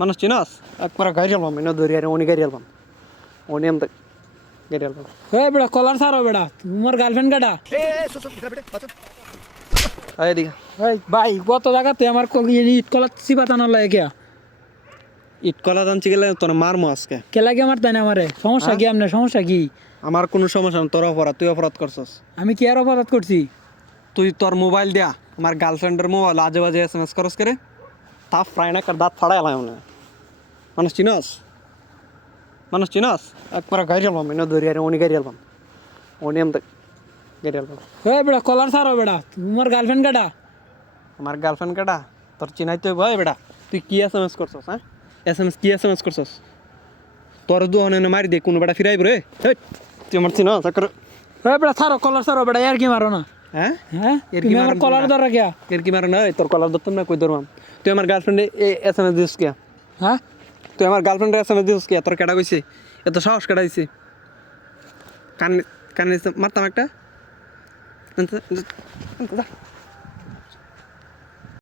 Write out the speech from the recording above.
মানুষ চিনস একবার গাড়ি আলবাম এনে ধরি আর উনি গাড়ি আলবাম উনি আমি গাড়ি আলবাম এই বেটা কলার সারো বেটা তোমার গার্লফ্রেন্ড কাটা এদিকে এই ভাই কত জায়গাতে আমার ইট কলার চিপাতানোর লাগে কে ইট কলা জানছি গেলে তোর মারমো আজকে কে লাগে আমার তাই না আমারে সমস্যা কি আপনার সমস্যা কি আমার কোনো সমস্যা না তোর অপরাধ তুই অপরাধ করছস আমি কি আর অপরাধ করছি তুই তোর মোবাইল দিয়া আমার গার্লফ্রেন্ডের মোবাইল আজে বাজে SMS করস করে তা ফ্রাই না কর দাঁত ফাড়াই এলাম না মানুষ চিনস একবার গাড়ি আলবাম এনে ধরি আর উনি গাড়ি আলবাম উনি আমি গাড়ি আলবাম এই বেটা কলার সারো বেটা তোমার গার্লফ্রেন্ড কাটা আমার গার্লফ্রেন্ড কাটা তোর চিনাই তো ভয় বেটা তুই কি SMS করছস হ্যাঁ SMS করছস তোর দুহনে মারি দে কোনো বেটা ফিরাইব রে তুই আমার চিনস একবার এই বেটা সারো কলার সারো বেটা আর কি মারো না হ্যাঁ হ্যাঁ এর কি তুমি আমার মারুন কলার না? ধরা কে এর কি মারো না তোর কলার ধরতাম না কই ধরবাম তুই আমার গার্লফ্রেন্ডে SMS দিস কে হ্যাঁ তুই আমার গার্লফ্রেন্ডের SMS দিস কে তোর কেটা কইছে এত সাহস কেটা দিছে কান কান মারতাম একটা